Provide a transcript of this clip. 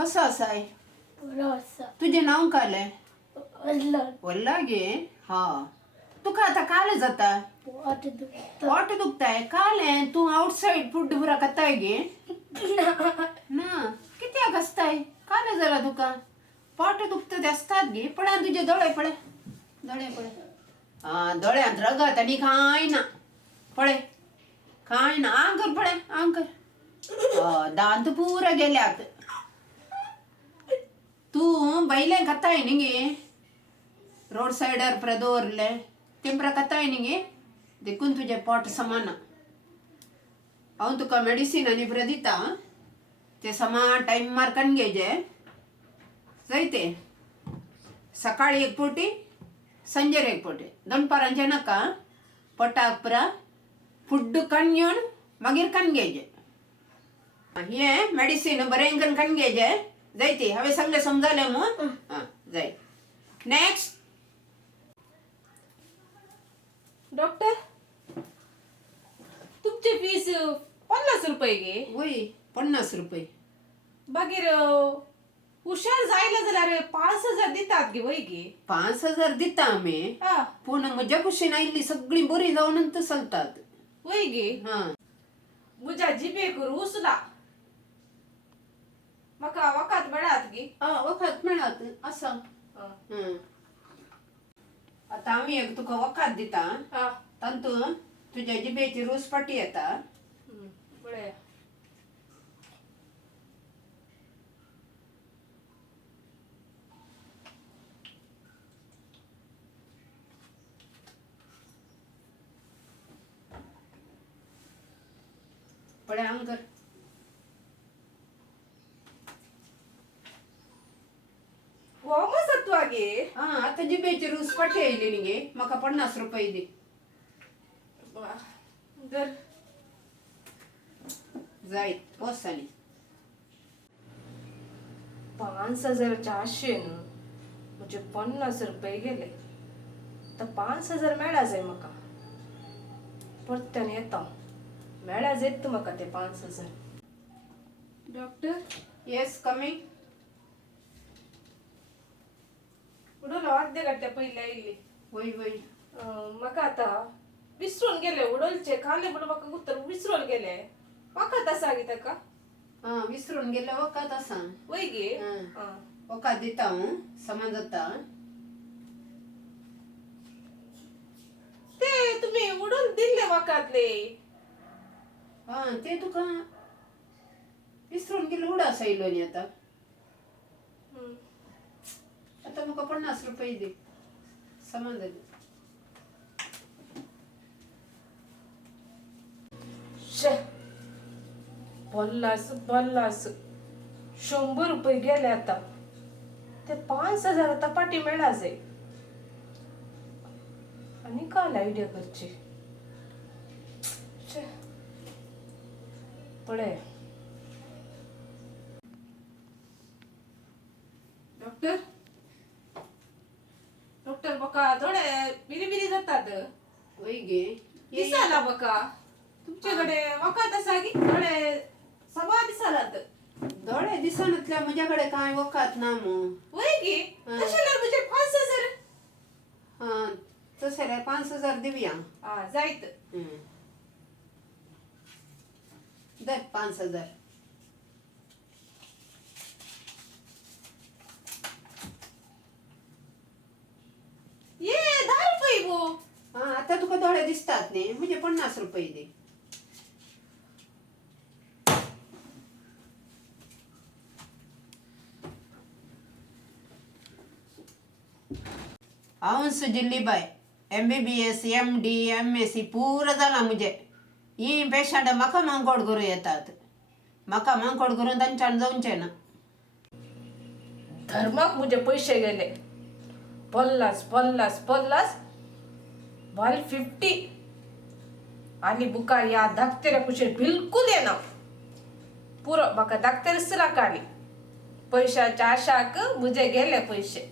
कसं असाय? रस तुझे नाव काले? वल्ल वल्ला गे. हा तुका आता काले जाता पोट दुखत पोट दुखताय काले तू आउटसाइड फूड बुरा खाताय गे ना किती कसताय काले जरा तुका पोट दुखत असतात गे पळा तुझे डोळे पळे हा डोळ्यात रगत आणि काय ना पळे काय ना आंकर पळे आंकर दांत पुरा गेल्यात तू बैले खाताय निगे रोड साइडर प्रदोरले तेंब्रा खाताय निगे देखून तुझे पोट समान हांव तुका मेडिसिन आनी बरें दिता ते समान टाइम मार्कान घेजे जायते सकाळी एक पोटी संजेर एक पोटी दनपारांचे नाका पोटाक पुरा फुड्ड कण घेवन मागीर कण घेजे हे मेडिसिन बरें कण घेजे जायते हांवें सगळें समजलें मग हां जाय नेक्स्ट डॉक्टर तुमची फीस 50 रुपये गे वय 50 रुपये मागीर हुशार जायला जाल्यार 5000 दितात गे वय गे 5000 दिता आमी हा पूण म्हज्या कुशीन आयिल्ली सगळीं बरी जावनंत चलतात वय गे हां म्हज्या जिबेक रुसला म्हाका वकात मेळात गे वखद मेळत आसा आता आमी एक तुका वखद दिता हा तातूंत तुज्या जिबेची रूस पट्टी येता बरें पळे आंकर हो सत्वा गे आता जिबेची रूस पट्टी येयली न्ही गे म्हाका 50 रुपये दी दर जायत पोसानी 5400 न्हू म्हणजे 50 रुपये गेले तर 5000 मेळा जाय म्हाका परत्यान येता मेळा जायत म्हाका ते 5000 डॉक्टर येस कमिंग उडोलो अर्धे घंटे पयले आयिल्ली वय वय म्हाका आता विसरून गेले उडोलचे खाले म्हणून म्हाका उत्तर विसरून गेले म्हाका तसा गे ताका विसरून गेले वखद आसा वय गे वखद दिता हांव समान जाता ते तुम्ही उडोल दिले म्हाकातले ते तुका विसरून गेले उडास आयलो न्ही आता आता म्हाका 50 रुपये दी समान जालें शे पल्लास 100 रुपये गेले आता ते 5000 आता पाटी मेळा जाय आणि काल आयडिया करची शे पळे डॉक्टर डॉक्टर बका थोडे बिरी जातात वय गे दिसाला बका तुमच्याकडे वखद आसा की थोडे सवा दिसालात दोळे दिसनातल्या म्हज्याकडे कांय वखद ना मो वय गे तशेल्यार म्हणजे 5000 तशें जाल्यार 5000 दिवया जायत दे 5000 ये 10 रुपये गो आता तुका दोळे दिसतात न्ही म्हणजे 50 रुपये दे हांव सुजिल्ली बाय MBBS MD MSc पुरो जाला मुझे ही पेशंट म्हाका मांकोड करूं येतात म्हाका मांकोड करून तांच्यान जावचें ना धर्माक म्हजे पैसे गेले पल्लास 150 आनी बुकार या धाकटेऱ्या कुशेन बिलकुल येना पुरो म्हाका धाकटेर सुराक आली पैशाच्या आशाक म्हजे गेले पैसे